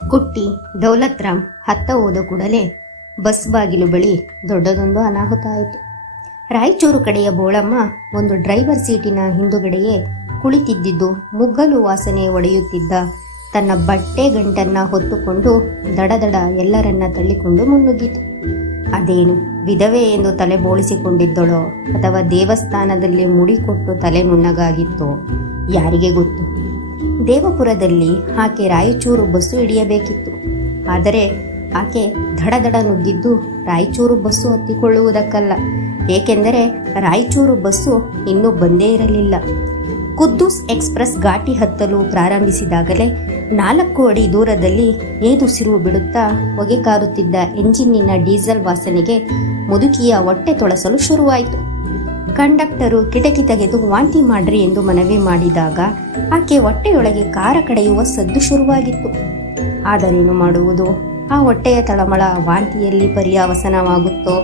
ಕುಟ್ಟಿ ದೌಲತ್ ರಾಮ್ ಹತ್ತ ಹೋದ ಕೂಡಲೇ ಬಸ್ ಬಾಗಿಲು ಬಳಿ ದೊಡ್ಡದೊಂದು ಅನಾಹುತ ಆಯಿತು. ರಾಯಚೂರು ಕಡೆಯ ಬೋಳಮ್ಮ ಒಂದು ಡ್ರೈವರ್ ಸೀಟಿನ ಹಿಂದುಗಡೆಯೇ ಕುಳಿತಿದ್ದಿದ್ದು ಮುಗ್ಗಲು ವಾಸನೆ ಒಡೆಯುತ್ತಿದ್ದ ತನ್ನ ಬಟ್ಟೆ ಗಂಟನ್ನ ಹೊತ್ತುಕೊಂಡು ದಡದಡ ಎಲ್ಲರನ್ನ ತಳ್ಳಿಕೊಂಡು ಮುನ್ನುಗ್ಗಿತು. ಅದೇನು ವಿಧವೆ ಎಂದು ತಲೆ ಬೋಳಿಸಿಕೊಂಡಿದ್ದಳೋ ಅಥವಾ ದೇವಸ್ಥಾನದಲ್ಲಿ ಮುಡಿ ಕೊಟ್ಟು ತಲೆ ನುಣ್ಣಗಾಗಿತ್ತೋ ಯಾರಿಗೆ ಗೊತ್ತು. ದೇವಪುರದಲ್ಲಿ ಆಕೆ ರಾಯಚೂರು ಬಸ್ಸು ಹಿಡಿಯಬೇಕಿತ್ತು. ಆದರೆ ಆಕೆ ದಡದಡ ನುಗ್ಗಿದ್ದು ರಾಯಚೂರು ಬಸ್ಸು ಹತ್ತಿಕೊಳ್ಳುವುದಕ್ಕಲ್ಲ, ಏಕೆಂದರೆ ರಾಯಚೂರು ಬಸ್ಸು ಇನ್ನೂ ಬಂದೇ ಇರಲಿಲ್ಲ. ಕುದ್ದೂಸ್ ಎಕ್ಸ್ಪ್ರೆಸ್ ಘಾಟಿ ಹತ್ತಲು ಪ್ರಾರಂಭಿಸಿದಾಗಲೇ 4 ಅಡಿ ದೂರದಲ್ಲಿ ಏದುಸಿರು ಬಿಡುತ್ತಾ ಹೊಗೆ ಕಾರುತ್ತಿದ್ದ ಎಂಜಿನ್ನಿನ ಡೀಸೆಲ್ ವಾಸನೆಗೆ ಮುದುಕಿಯ ಹೊಟ್ಟೆ ತೊಳಸಲು ಶುರುವಾಯಿತು. ಕಂಡಕ್ಟರು ಕಿಟಕಿ ತೆಗೆದು ವಾಂತಿ ಮಾಡ್ರಿ ಎಂದು ಮನವಿ ಮಾಡಿದಾಗ ಆಕೆ ಹೊಟ್ಟೆಯೊಳಗೆ ಕಾರ ಕಡೆಯುವ ಸದ್ದು ಶುರುವಾಗಿತ್ತು. ಆದರೇನು ಮಾಡುವುದು? ಆ ಹೊಟ್ಟೆಯ ತಳಮಳ ವಾಂತಿಯಲ್ಲಿ ಪರ್ಯಾವಸನವಾಗುತ್ತೋ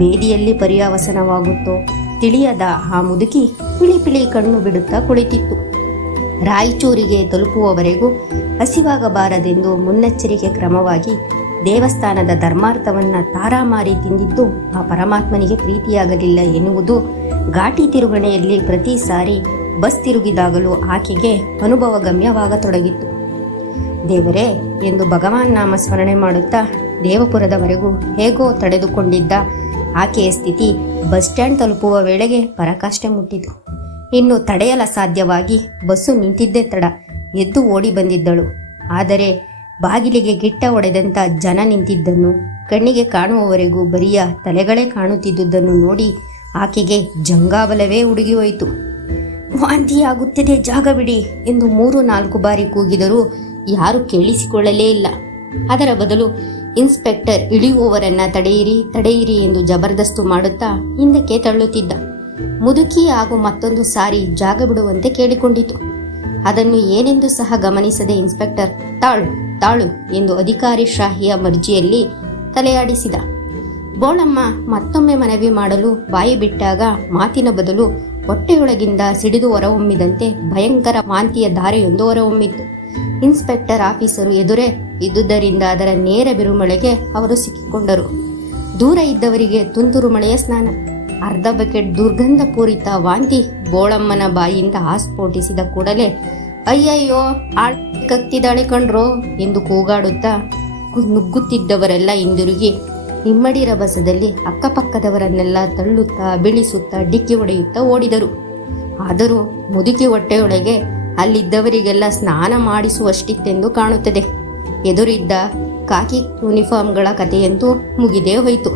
ಬೇದಿಯಲ್ಲಿ ಪರ್ಯಾವಸನವಾಗುತ್ತೋ ತಿಳಿಯದ ಆ ಮುದುಕಿ ಪಿಳಿ ಕಣ್ಣು ಬಿಡುತ್ತಾ ಕುಳಿತಿತ್ತು. ರಾಯಚೂರಿಗೆ ತಲುಪುವವರೆಗೂ ಹಸಿವಾಗಬಾರದೆಂದು ಮುನ್ನೆಚ್ಚರಿಕೆ ಕ್ರಮವಾಗಿ ದೇವಸ್ಥಾನದ ಧರ್ಮಾರ್ಥವನ್ನ ತಾರಾಮಾರಿ ತಿಂದಿದ್ದು ಆ ಪರಮಾತ್ಮನಿಗೆ ಪ್ರೀತಿಯಾಗಲಿಲ್ಲ ಎನ್ನುವುದು ಘಾಟಿ ತಿರುಗಣೆಯಲ್ಲಿ ಪ್ರತಿ ಸಾರಿ ಬಸ್ ತಿರುಗಿದಾಗಲೂ ಆಕೆಗೆ ಅನುಭವಗಮ್ಯವಾಗತೊಡಗಿತ್ತು. ದೇವರೇ ಎಂದು ಭಗವಾನ್ ನಾಮ ಸ್ಮರಣೆ ಮಾಡುತ್ತಾ ದೇವಪುರದವರೆಗೂ ಹೇಗೋ ತಡೆದುಕೊಂಡಿದ್ದ ಆಕೆಯ ಸ್ಥಿತಿ ಬಸ್ ಸ್ಟ್ಯಾಂಡ್ ತಲುಪುವ ವೇಳೆಗೆ ಪರಾಕಾಷ್ಠೆ ಮುಟ್ಟಿತು. ಇನ್ನು ತಡೆಯಲ ಸಾಧ್ಯವಾಗಿ ಬಸ್ಸು ನಿಂತಿದ್ದೇ ತಡ ಎದ್ದು ಓಡಿ ಬಂದಿದ್ದಳು. ಆದರೆ ಬಾಗಿಲಿಗೆ ಗಿಟ್ಟ ಹೊಡೆದಂಥ ಜನ ನಿಂತಿದ್ದನ್ನು, ಕಣ್ಣಿಗೆ ಕಾಣುವವರೆಗೂ ಬರಿಯ ತಲೆಗಳೇ ಕಾಣುತ್ತಿದ್ದುದನ್ನು ನೋಡಿ ಆಕೆಗೆ ಜಂಗಾಬಲವೇ ಉಡುಗಿ ಹೋಯಿತು. ವಾಂತಿಯಾಗುತ್ತಿದೆ, ಜಾಗ ಬಿಡಿ ಎಂದು 3-4 ಬಾರಿ ಕೂಗಿದರೂ ಯಾರೂ ಕೇಳಿಸಿಕೊಳ್ಳಲೇ ಇಲ್ಲ. ಅದರ ಬದಲು ಇನ್ಸ್ಪೆಕ್ಟರ್ ಇಳಿಯುವವರನ್ನ ತಡೆಯಿರಿ ಎಂದು ಜಬರ್ದಸ್ತು ಮಾಡುತ್ತಾ ಹಿಂದಕ್ಕೆ ತಳ್ಳುತ್ತಿದ್ದ. ಮುದುಕಿ ಹಾಗೂ ಮತ್ತೊಂದು ಸಾರಿ ಜಾಗ ಬಿಡುವಂತೆ ಕೇಳಿಕೊಂಡಿತು. ಅದನ್ನು ಏನೆಂದು ಸಹ ಗಮನಿಸದೆ ಇನ್ಸ್ಪೆಕ್ಟರ್ ತಾಳು ಎಂದು ಅಧಿಕಾರಿ ಶಾಹಿಯ ಮರ್ಜಿಯಲ್ಲಿ ತಲೆಯಾಡಿಸಿದ. ಬೋಳಮ್ಮ ಮತ್ತೊಮ್ಮೆ ಮನವಿ ಮಾಡಲು ಬಾಯಿ ಬಿಟ್ಟಾಗ ಮಾತಿನ ಬದಲು ಹೊಟ್ಟೆಯೊಳಗಿಂದ ಸಿಡಿದು ಹೊರಹೊಮ್ಮಿದಂತೆ ಭಯಂಕರ ವಾಂತಿಯ ಧಾರೆಯೊಂದು ಹೊರಹೊಮ್ಮಿತ್ತು. ಇನ್ಸ್ಪೆಕ್ಟರ್ ಆಫೀಸರು ಎದುರೇ ಇದ್ದುದರಿಂದ ಅದರ ನೇರ ಬಿರುಮಳೆಗೆ ಅವರು ಸಿಕ್ಕಿಕೊಂಡರು. ದೂರ ಇದ್ದವರಿಗೆ ತುಂತುರು ಮಳೆಯ ಸ್ನಾನ. ಅರ್ಧ ಬಕೆಟ್ ದುರ್ಗಂಧ ಪೂರಿತ ವಾಂತಿ ಬೋಳಮ್ಮನ ಬಾಯಿಯಿಂದ ಆಸ್ಫೋಟಿಸಿದ ಕೂಡಲೇ ಅಯ್ಯಯ್ಯೋ ಕತ್ತಿದಾಳೆ ಕಣ್ರೋ ಎಂದು ಕೂಗಾಡುತ್ತಾ ನುಗ್ಗುತ್ತಿದ್ದವರೆಲ್ಲ ಹಿಂದಿರುಗಿ ಇಮ್ಮಡಿ ರಭಸದಲ್ಲಿ ಅಕ್ಕಪಕ್ಕದವರನ್ನೆಲ್ಲ ತಳ್ಳುತ್ತಾ ಬೀಳಿಸುತ್ತಾ ಡಿಕ್ಕಿ ಹೊಡೆಯುತ್ತಾ ಓಡಿದರು. ಆದರೂ ಮುದುಕಿ ಹೊಟ್ಟೆಯೊಳಗೆ ಅಲ್ಲಿದ್ದವರಿಗೆಲ್ಲ ಸ್ನಾನ ಮಾಡಿಸುವಷ್ಟಿತ್ತೆಂದು ಕಾಣುತ್ತದೆ. ಎದುರಿದ್ದ ಕಾಕಿ ಯೂನಿಫಾರ್ಮ್ಗಳ ಕಥೆಯಂತೂ ಮುಗಿದೇ ಹೋಯಿತು.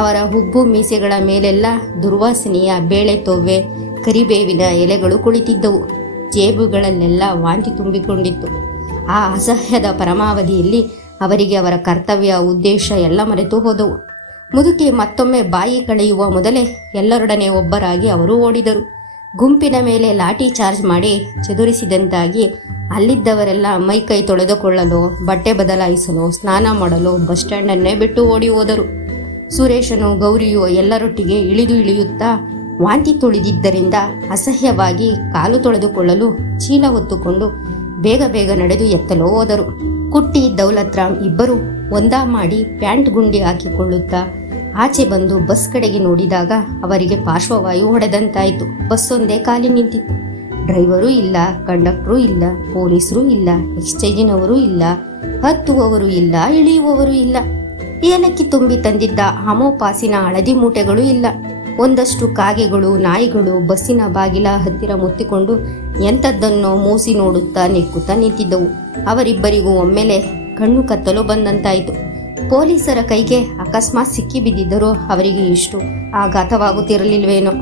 ಅವರ ಹುಬ್ಬು ಮೀಸೆಗಳ ಮೇಲೆಲ್ಲ ದುರ್ವಾಸನೆಯ ಬೇಳೆ ತೊವ್ವೆ ಕರಿಬೇವಿನ ಎಲೆಗಳು ಕುಳಿತಿದ್ದವು. ಜೇಬುಗಳಲ್ಲೆಲ್ಲ ವಾಂತಿ ತುಂಬಿಕೊಂಡಿತ್ತು. ಆ ಅಸಹ್ಯದ ಪರಮಾವಧಿಯಲ್ಲಿ ಅವರಿಗೆ ಅವರ ಕರ್ತವ್ಯ ಉದ್ದೇಶ ಎಲ್ಲ ಮರೆತು ಹೋದವು. ಮುದುಕಿ ಮತ್ತೊಮ್ಮೆ ಬಾಯಿ ಕಳೆಯುವ ಮೊದಲೇ ಎಲ್ಲರೊಡನೆ ಒಬ್ಬರಾಗಿ ಅವರು ಓಡಿದರು. ಗುಂಪಿನ ಮೇಲೆ ಲಾಠಿ ಚಾರ್ಜ್ ಮಾಡಿ ಚದುರಿಸಿದಂತಾಗಿ ಅಲ್ಲಿದ್ದವರೆಲ್ಲ ಮೈಕೈ ತೊಳೆದುಕೊಳ್ಳಲು, ಬಟ್ಟೆ ಬದಲಾಯಿಸಲು, ಸ್ನಾನ ಮಾಡಲು ಬಸ್ ಸ್ಟ್ಯಾಂಡನ್ನೇ ಬಿಟ್ಟು ಓಡಿ ಹೋದರು. ಸುರೇಶನು ಗೌರಿಯು ಎಲ್ಲರೊಟ್ಟಿಗೆ ಇಳಿಯುತ್ತಾ ವಾಂತಿ ತುಳಿದಿದ್ದರಿಂದ ಅಸಹ್ಯವಾಗಿ ಕಾಲು ತೊಳೆದುಕೊಳ್ಳಲು ಚೀಲ ಹೊತ್ತುಕೊಂಡು ಬೇಗ ನಡೆದು ಎತ್ತಲೋ ಹೋದರು. ಕುಟ್ಟಿ ದೌಲತ್-ರಾಮ್ ಇಬ್ಬರು ಒಂದಾ ಮಾಡಿ ಪ್ಯಾಂಟ್ ಗುಂಡಿ ಹಾಕಿಕೊಳ್ಳುತ್ತಾ ಆಚೆ ಬಂದು ಬಸ್ ಕಡೆಗೆ ನೋಡಿದಾಗ ಅವರಿಗೆ ಪಾರ್ಶ್ವವಾಯು ಹೊಡೆದಂತಾಯಿತು. ಬಸ್ಸೊಂದೇ ಖಾಲಿ ನಿಂತಿತ್ತು. ಡ್ರೈವರು ಇಲ್ಲ, ಕಂಡಕ್ಟರು ಇಲ್ಲ, ಪೊಲೀಸರು ಇಲ್ಲ, ಎಕ್ಸ್ಚೇಂಜಿನವರು ಇಲ್ಲ, ಹತ್ತುವವರು ಇಲ್ಲ, ಇಳಿಯುವವರು ಇಲ್ಲ. ಏಲಕ್ಕಿ ತುಂಬಿ ತಂದಿದ್ದ ಅಮೋಪಾಸಿನ ಹಳದಿ ಮೂಟೆಗಳು ಇಲ್ಲ. ಒಂದಷ್ಟು ಕಾಗೆಗಳು, ನಾಯಿಗಳು ಬಸ್ಸಿನ ಬಾಗಿಲ ಹತ್ತಿರ ಮುತ್ತಿಕೊಂಡು ಎಂಥದ್ದನ್ನೋ ಮೂಸಿ ನೋಡುತ್ತಾ ನೆಕ್ಕುತ್ತಾ ನಿಂತಿದ್ದವು. ಅವರಿಬ್ಬರಿಗೂ ಒಮ್ಮೆಲೆ ಕಣ್ಣು ಕತ್ತಲು ಬಂದಂತಾಯಿತು. ಪೊಲೀಸರ ಕೈಗೆ ಅಕಸ್ಮಾತ್ ಸಿಕ್ಕಿ ಬಿದ್ದಿದ್ದರೂ ಅವರಿಗೆ ಇಷ್ಟು ಆಘಾತವಾಗುತ್ತಿರಲಿಲ್ವೇನೋ.